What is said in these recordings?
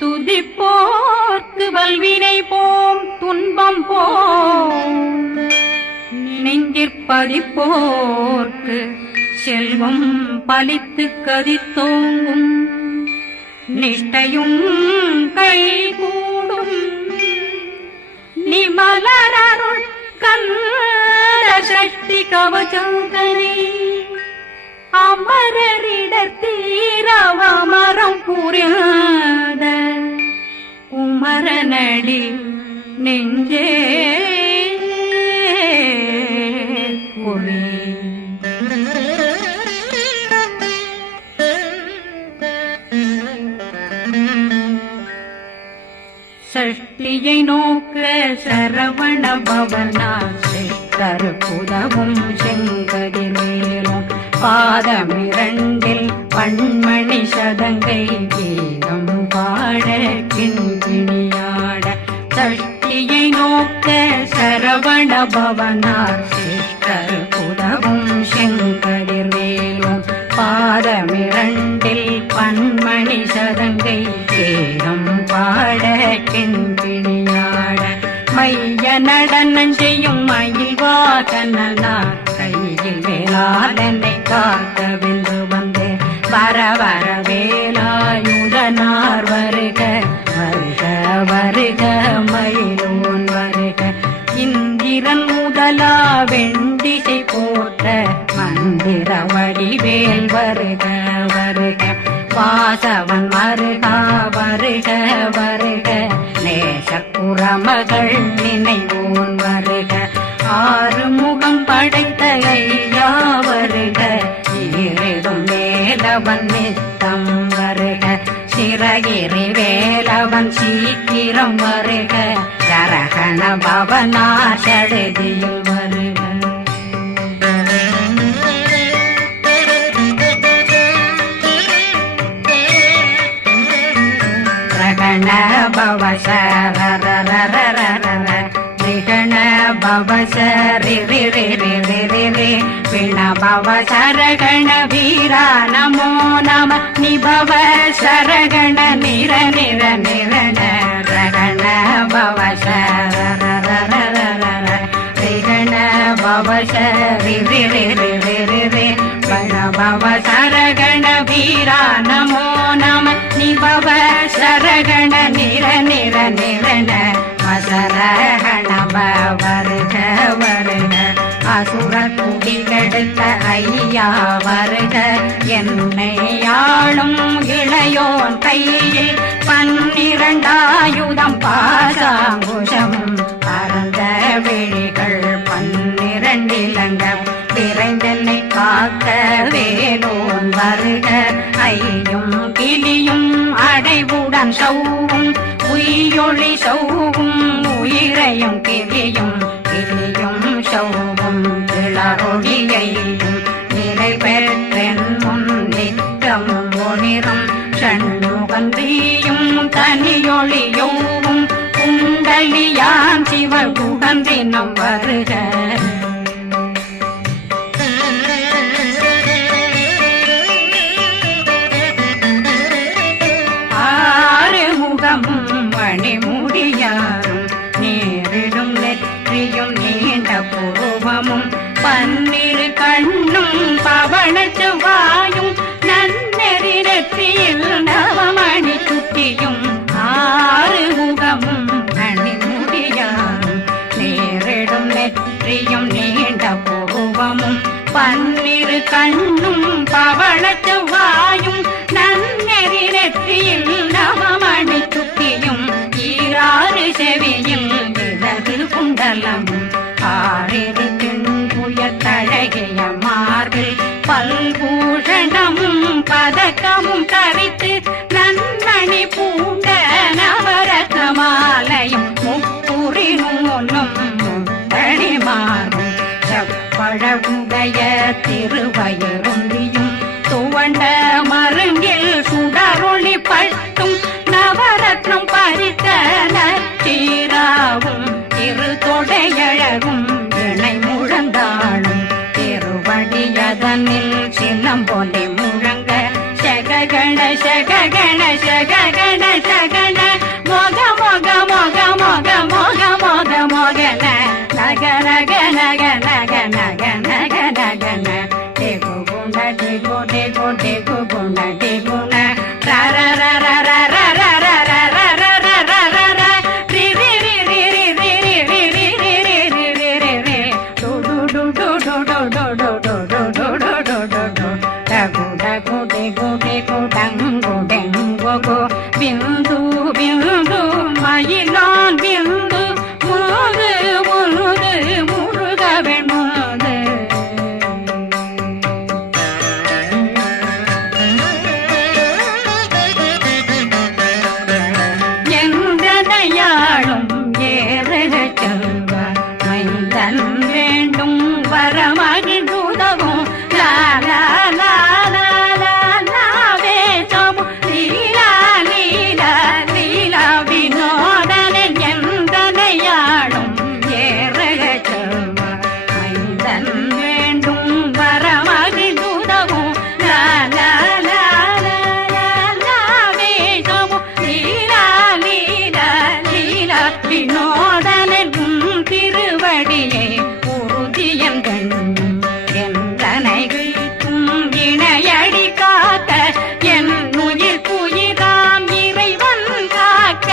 துதிப்போர்க்கு வல்வினை போம் துன்பம் போம் நெஞ்சிற்பதிப்போர்க்கு செல்வம் பலித்து கதித்தோங்கும் நிஷ்டையும் கைகூடும் நிமலரருள் கந்த சக்தி கவசந்தனை அமரரிடத்தீரவமரம் புரியாத குமரனடி நெஞ்சே பொழி. சஷ்டியை நோக்க சரவண பவனா சிஷ்டர் புதவும் செங்கதிர்வேலும் பாதமிரண்டில் பண்மணி சதங்கை கீதம் பாட கிண்கிணியாட. சஷ்டியை நோக்க சரவண பவனார் சிஷ்டர் புதவும் செங்கதிர்வேலும் பாதமிரண்டில் பண்மணி சதங்கை கீதம் பாட கிண்கிணியாட. மைய நடனம் செய்யும் மயில் வாகனார் கையில் வேளாளனை காக்க வென்று வந்து வர வர வேலாயுதனார் வருக வருக வருக மயிலோன் வருக. இந்திரன் முதலா வெண்டிசை போட்ட மந்திர வடிவேல் வருக வருக. வாசவன் வருக வருக வருக நேசப்புறமகள் நினைவோன் வருக. ஆறு முகம் படைத்த ஐயா வருக ஈரிடும் வேலவன் நித்தம் வருக. சிறகிரி வேலவன் சீக்கிரம் வருக சரகண பவனா சடுதியில் வருக. ரகண பவசரரரரரரர ரிகண பவசரிரிரிரிரிரிரி பிண பவசரகண வீரா நமோ நம நிபவ சரகண நிர நிர நிரண ரகண பவசரரரரரர ரிகண பவசரிரிரிரிரிரி பிண பவசரகண வீரா நமோ நம நிபவ சரகண நிர நிர நிரண மசரகண வருக வருக. அசுர குடிகெடுத்த ஐயா வருக என்னை ஆளும் இளையோன் கையில் 12 பாசாங்குஷம் பரந்த விழிகள் 12 இலங்கம் விரைந்தென்னை காக்க வேலோன் வருக. ஐயும் கிளியும் அடைவுடன் சௌவும் உயிரொளி சௌவும் உயிரையும் கிளியும் கிளியும் சௌவும் கிளரொளியையும் நிலை பெற்றென் முன் நித்தம் ஒளிரும் சண்முகந்தியும் தனியொளியோவும் குண்டலியான் சிவகுகந்தினம் வருக. மணிமுடியாரும் நேரிடும் நெற்றியும் நீண்ட பூவமும் 12 கண்ணும் பவனச்சு வாயும் நன்னெறி நெற்றியில் நவமணி சுட்டியும் 6 முகமும் மணிமுடியாரும் நேரிடும் நெற்றியும் நீண்ட பூவமும் 12 கண்ணும் பவனச்சு வாயும் நன்னெறி நெற்றியில் நவமணி சுட்டியும் 6 செவியில் விலகு குண்டலமும் 6 தின்புயத்தழகிய மார்பில் பல்பூஷணமும் பதக்கமும் தரித்து நன்மணி பூண்ட நவரத்ன மாலையும் முப்புரி நூலும் முத்தணிமாறும் செப்பழகுடைய திருவயருந்தியும் துவண்ட மருங்கில் சுடரொளி பட்டும் நவரத்னம் பறித்த நச்சீராவும் திருத்தொடையழகும் இணை முழந்தாளும் திருவடியதனில் சின்னம்பொலி முழங்க சககண சககண சககண சகன மொக மொக மொக மொக மொக மொக மொகன நக நக நக நக நக நக நகன டேகு குண டேகு டேகு டேகு குண டேகுண ர ர ர ர ர ர ர ர ர ர ர ர ர ர ர ரி ரி ரி ரி ரி ரி ரி ரி ரி ரி ரி ரி ரி ரி டு டு டு டு டு டு டு டு டு டு டு டு டு டு டு டகு டகு டேகு டேகு டங்கு டெங்கு கு பிந்து பிந்து மயிலான் பிந்து முழுது முழுது முழுகவன் முழுது எந்தனையாளும் ஏறுக செல்வார் மைந்தன் வேண்டும் வரமகிழ்ந்துதவும் லா லா லா லா லா லா வேஷமும் லீலா லீலா லீலா வினோதனன் எந்தனையாளும் ஏறுக செல்வார் மைந்தன் வேண்டும் வரமகிழ்ந்துதவும் லா லா லா லா லா லா வேஷமும் லீலா லீலா லீலா வினோதனன் திருவடியை உறுதியந்தன் என்றனை வீழ்த்தும் இணையடி காக்க என் உயிர் புயிராம் இறைவன் காக்க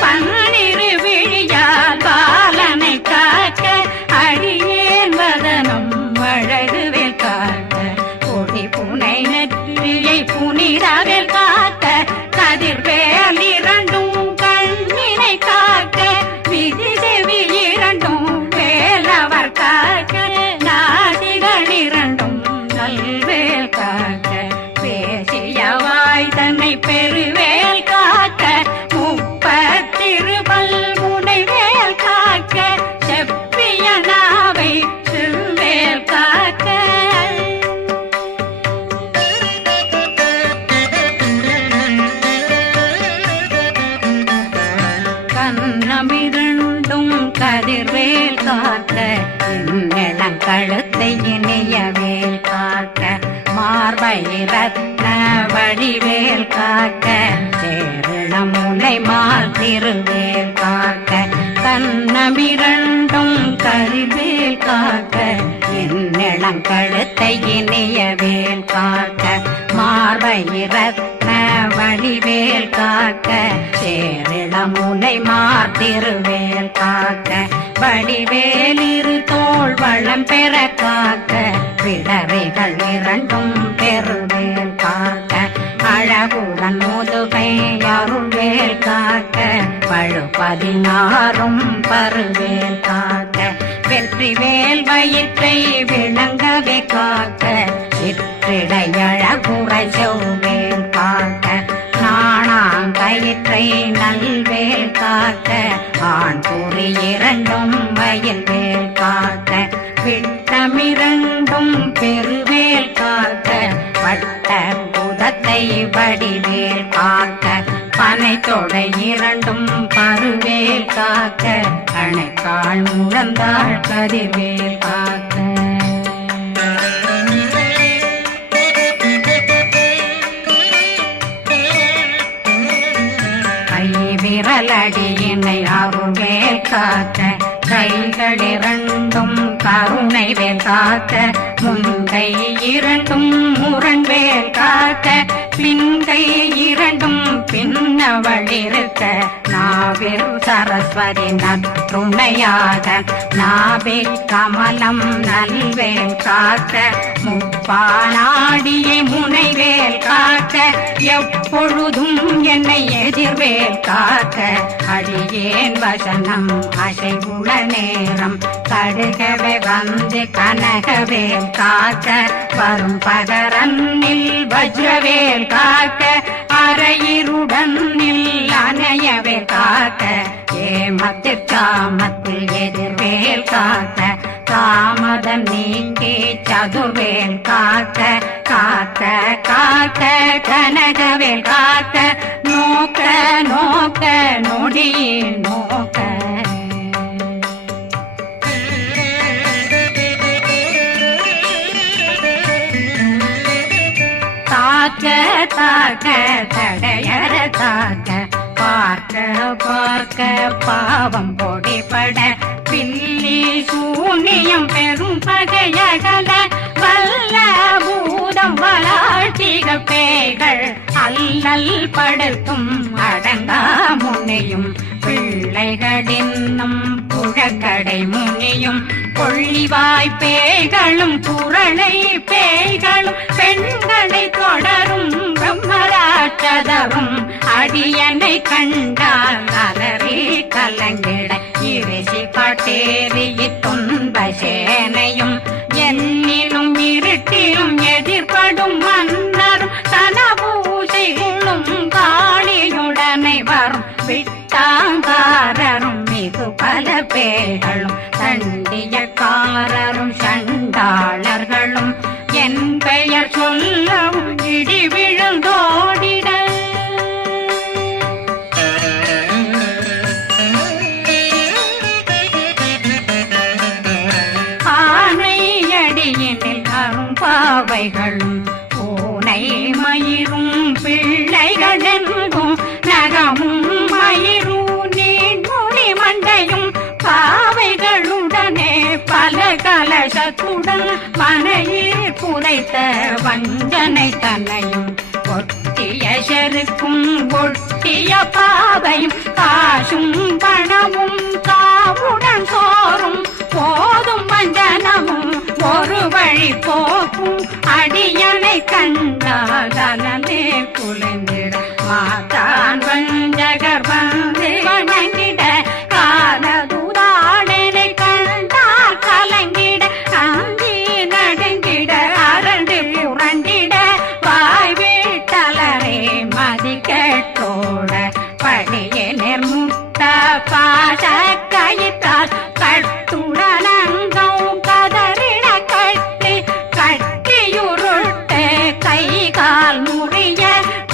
பன்னிரு விழியால் பாலனை காக்க அடியேன் வதனம் அழகுவேல் காக்க கொடி புனை நெற்றியை புனிதவேல் காக்க கதிர்வேல் இரண்டும் கண்ணினை காக்க விதி செவி இரண்டும் வேலவர் காக்க நாசிகள் இரண்டும் நல்வேல் காக்க பேசிய வாய் தன்னை பெருவேல் காக்க முப்பத்திருபல் முனைவேல் காக்க செப்பிய நாவை செவ்வேல் காக்க கண்ணமிரண்டும் கதிர்வேல் காக்க இளங்கழுத்தை இனியவேல் காக்க மார்பை ரத்ன வடிவேல் காக்க சேரணமுலை மால் திருவேல் காக்க கண்ணமிரண்டும் கதிர்வேல் காக்க இளங்கழுத்தை இனியவேல் காக்க மார்பை ரத்ன வடிவேல் காக்க சேரிளமுனை மாத்திருவேல் காக்க வடிவேல் இரு தோள் வளம் பெற காக்க பிடரைகள் இரண்டும் பெருவேல் காக்க அழகுடன் முதுகை அருள்வேல் காக்க பழு 16 பருவேல் காக்க வெற்றி வேல் வயிற்றை விளங்கவே காக்க சிற்றிடையழகுறை செவ்வேல் காக்க நாணாங்கயிற்றை நல்வேல் காக்க ஆண் குறி இரண்டும் வயல்வேல் காக்க விட்டமிரண்டும் பெருவேல் காக்க வட்ட புதத்தை வடிவேல் காக்க பனை தொடை இரண்டும் பருவேல் காக்க கணைக்கால் முழந்தாள் கதிர்வேல் காக்க விரலடியினை அருள்வேல் காக்க கைகள் இரண்டும் கருணை வேல் காக்க முன்கை இரண்டும் முரண்வேல் காக்க பின்கை இரண்டும் பின்னவளிருக்க நாவில் சரஸ்வதி நற்றுணையாக நாவே கமலம் நல்வேல் காக்க முப்பானாடியை முனைவேல் காக்க எப்பொழுதும் என்னை எதிர்வேல் காக்க அடியேன் வசனம் அசைவுள நேரம் கடுகவே வந்து கனகவேல் காக்க வரும் பகரன்னில் வஜ்ரவேல் காக்க அரையிருடன் அணையவேல் காக்க ஏமத்தில் காமத்தில் எதிர்வேல் காக்க தாமதம் நீங்கி சதுர்வேல் காக்க காக்க காக்க கனகவேல் காக்க நோக்க நோக்க நொடியில் நோக்க தாக்க தாக்க தடையற தாக்க பார்க்க பார்க்க பாவம் பொடிபட பில்லி சூனியம் பெரும் பகையகல வல்ல பூதம் வளாழ்த்திக பேய்கள் அல்லல் படுத்தும் அடங்கா முனையும் பிள்ளைகளின்னும் புழக்கடை முனியும் கொள்ளிவாய் பேய்களும் குரளை பேய்களும் பெண்களை தொடரும் பிரம்மராட்சதரும் அடியனை கண்டால் அலறி கலங்கிட இரிசி பாட்டேறிய துன்ப சேனையும் என்னிலும் இருட்டிலும் எதிர்படும் மன்னரும் தனபூசைகளும் காளியுடனை வரும் விட்டாங்காரரும் மிகு பல பேர்களும் தண்டியக்காரரும் சண்டாளர்களும் என் பெயர் சொல்லவும் இடி விழுந்தோடிட ஆனையடியினில் அரும்பாவைகளும் பூனை மயிரும் பிள்ளைகளெங்கும் நகமும் மயிரும் நீர்மொழி மண்டையும் பாவைகளுடனே பல கலசத்துடன் மனையில் புதைத்த வஞ்சனை தன்னையும் ஒட்டிய செருக்கும் ஒட்டிய பாவையும் காசும் பணமும் காவுடன் சோறும் போதும் வஞ்சனமும் ஒரு வழி போக்கும் அடியனை கண்டாலே குலைந்திட மாதான் வஞ்சகர் வந்து வணங்கிட காலதுதாடனை கண்டால் கலங்கிட அந்தி நடுங்கிட அரண்டு புரண்டிட வாய் வீட்டலரே மதி கேட்டோட படிய நிர்முட்ட பாச கயிற்றால் கட்டுடனங்கும் கதறிட கட்டி கட்டியுருட்டு கை கால் முறிய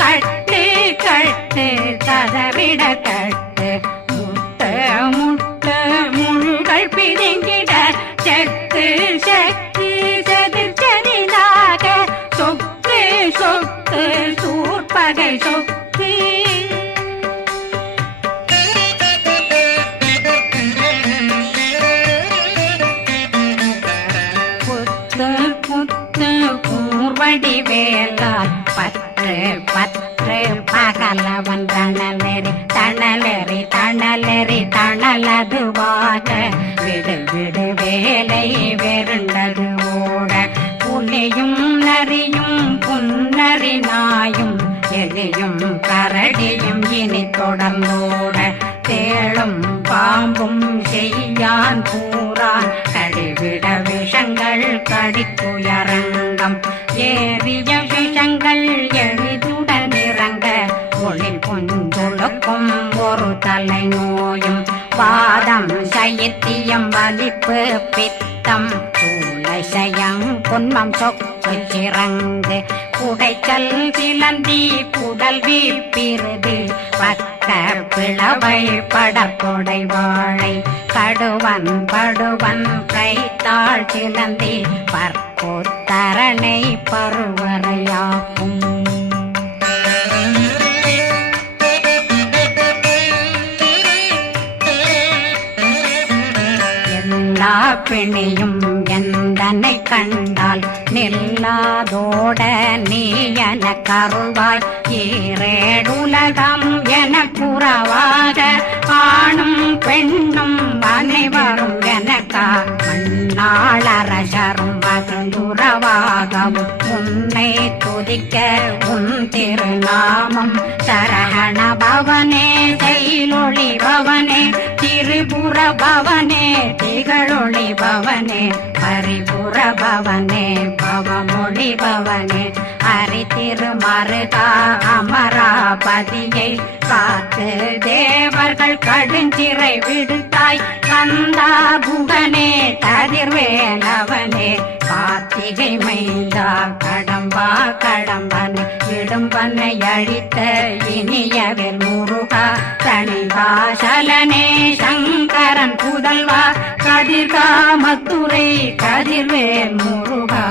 கட்டு கட்டு கதறிட கட்டு முட்ட முட்ட முழுகள் பிதுங்கிட செக்கு செக்கு செதிர் செதிலாக சொக்கு சொக்கு சூர்பகை சொக்கு கூர்வடி வேலால் பற்று பற்று பகலவன் தணலெறி தணலெறி தணலெறி தணலதுவாக விடு விடு வேலை வெருண்டது ஓட புலியும் நரியும் புன்னரி நாயும் எலியும் கரடியும் இனி தொடர்ந்தோட தேளும் பாம்பும் செய்யான் பூரான் கடிவிட விஷங்கள் கடித்துயரங்கம் ஏறிய விஷங்கள் எளிதுடன் இறங்க ஒளி பொஞ்சுழுக்கும் ஒரு தலை நோயும் வாதம் சைத்தியம் வலிப்பு பித்தம் சூளைசயம் புன்மம் சொக்கு சிறங்கு குடைச்சல் சிலந்தி குடல் வீப்பிருது பக்க பிளவை படப்பொடை வாழை கடுவன் படுவன் கைத்தாள் சிலந்தி பற்போத்தரணை பருவரையாக்கும் எல்லா பிணியும் எந்தனை கண்டால் நில்லாதோட நீ என கருள்வாய் ஈரேடுலகம் என குறவாக ஆணும் பெண்ணும் அனைவரும் எனக்கா மண்ணாளரசரும் மகிழ்ந்துறவாகவும் உன்னை துதிக்க உன் திருநாமம் சரகண பவனே செயலொளி பவனே திரிபுர பவனே திகழொளி பவனே பரிபுர பவனே பவமொழி பவனே ஹரி திருமருகா அமராபதியை காத்து தேவர்கள் கடுஞ்சிறை விடுத்தாய் கந்தா குகனே கதிர்வேலவனே கார்த்திகை மைந்தா கடம்பா கடம்பனை இடும்பனை அழித்த இனியவில் முருகா தனிகாசலனே சங்கரன் புதல்வா கதிர்காமத்துறை கதிர்வேல் முருகா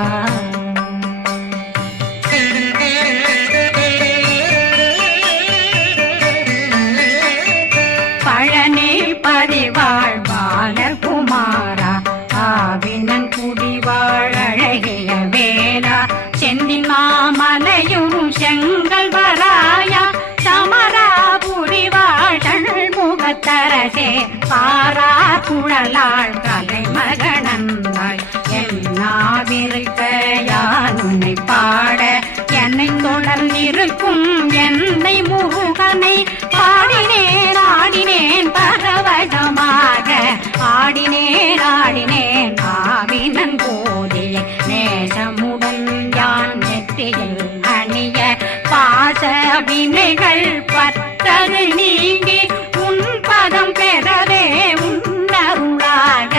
செந்தின் மாமலையும் செங்கல் வராயா சமராபுரி வாழல் முகத்தரசே பாரா குழலாள் கலை மகனந்தாய் என்னாவிருக்க யான் உன்னை பாட என்னை தொடர்ந்திருக்கும் என்னை முருகனை பாடினேன் ஆடினேன் பரவசமாக ஆடினேன் ஆடினேன் ஆவினன் போதிய நேசமுடன் யான் நெற்றியில் அணிய பாச வினைகள் பத்தது நீங்கி உன் பதம் பெறவே உன்னருளாக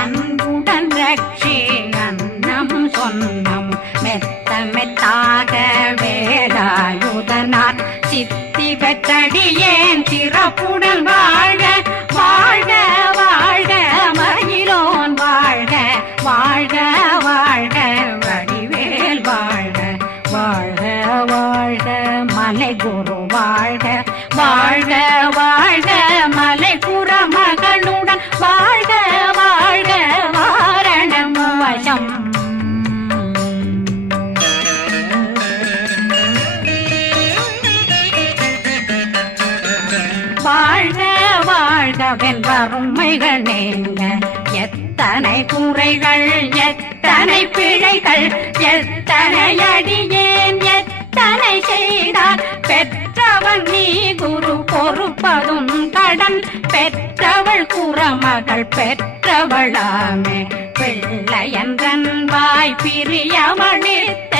அன்புடன் ரட்சி அன்னம் சொன்னம் மெத்த மெத்தாக வேலாயுதனார் சித்தி பெற்றடியேன் சிறப்புடன் வாழ்க வாழ்க வாழ்க மகிழோன் வாழ்க வாழ்க வாழ்க வடிவேல் வாழ்க வாழ்க வாழ்க மலை குரு வாழ்க வாழ்க வாழ்க மலை புற மகளுடன் வாழ்க வாழ்க வாரணம் வசம் வாழ்க வாழ்க வென்றருமைகள் நீங்க எத்தனை குறைகள் எத்தனை பிழைகள் எத்தனை அடியேன் எத்தனை செய்தார் பெற்றவன் நீ குரு பொறுப்பதும் கடன் பெற்றவள் குறமகள் பெற்றவளாமே பிள்ளையன்றன் வாய் பிரியமளித்த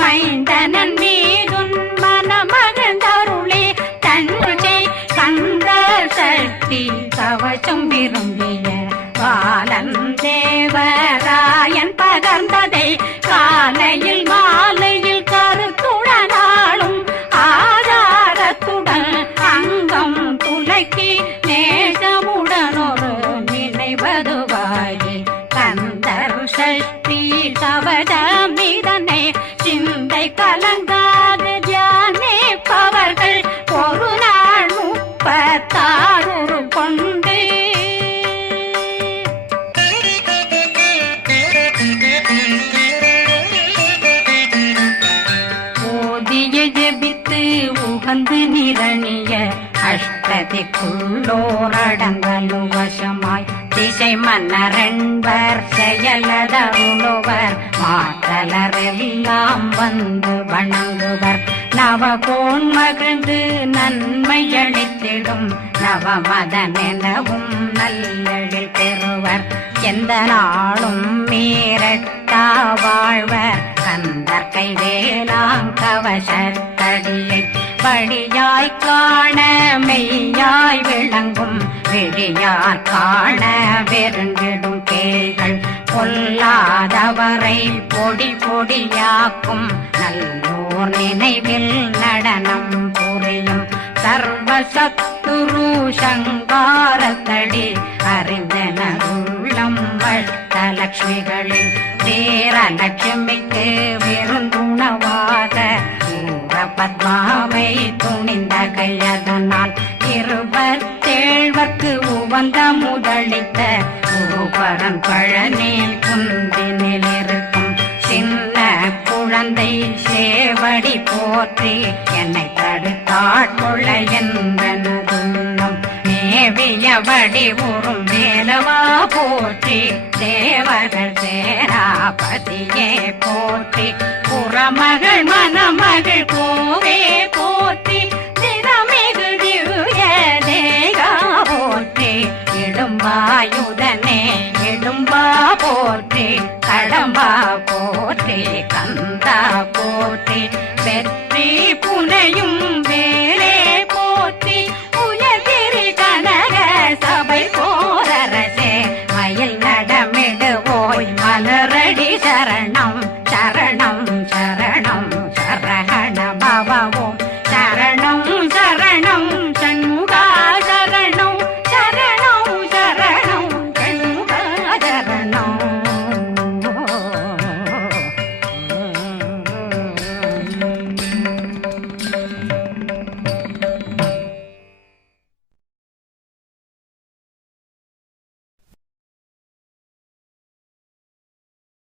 மைந்தனன் மீதுன் மனமகந்தருளே தன்னை கந்த சக்தி கவசம் விரும்பிய பாலன் தேவராயன் பகர்ந்ததை காலையில் மாலையில் கருத்துடனாலும் ஆதாரத்துடன் அங்கம் துலக்கி நேசமுடனொரு நினைவதுவாகி கந்தர் சக்தி கவசமிதனை சிந்தை கலங்காது தியானிப்பவர்கள் ஒரு நாள் 36 கொண்டு ஓதிய ஜெபித்து உகந்து நிரணிய அஷ்டதிக்குள்ளோரடங்கலும் வசமாய் திசை மன்னரன்பர் செயலதருளுவர் மாற்றலரெல்லாம் வந்து வணங்குவர் நவகோன் மகிழ்ந்து நன்மையளித்திடும் நவமதனெனவும் நல்லெழில் பெறுவர் எந்த நாளும் மீறட்டா வாழ்வர் கந்தர் கைவேலாங் கவசத்தடியை படியாய் காண மெய்யாய் விளங்கும் விழியார் காண வெருண்டிடும் கேள்கள் பொல்லாதவரை பொடி பொடியாக்கும் நல்லோர் நினைவில் நடனம் புரியும் சர்வசத்துரு சங்காரத்தடி அறிந்தனருள்ளம் வட்டலட்சுமிகளில் வீரலட்சுமிக்கு விருந்துணவாத பத்மாவை துணிந்த கையதனால் 27 உவந்த முதலித்த பூபரன் பழனி குந்தினில் இருக்கும் சின்ன குழந்தை சேவடி போற்றி என்னை தடுத்தாட்கொள்ள என்பனதுள்ளம் மேவிய வடிவுறும் வேலவா போற்றி தேவர்கள் சேராபதியே போற்றி புறமகள் மணமகள் கோவே போற்றி திறமிகு திவ்ய தேகா போற்றி இடும்பாயுதனே இடும்பா போற்றி கடம்பா போற்றி கந்தா போற்றி வெற்றி புனையும்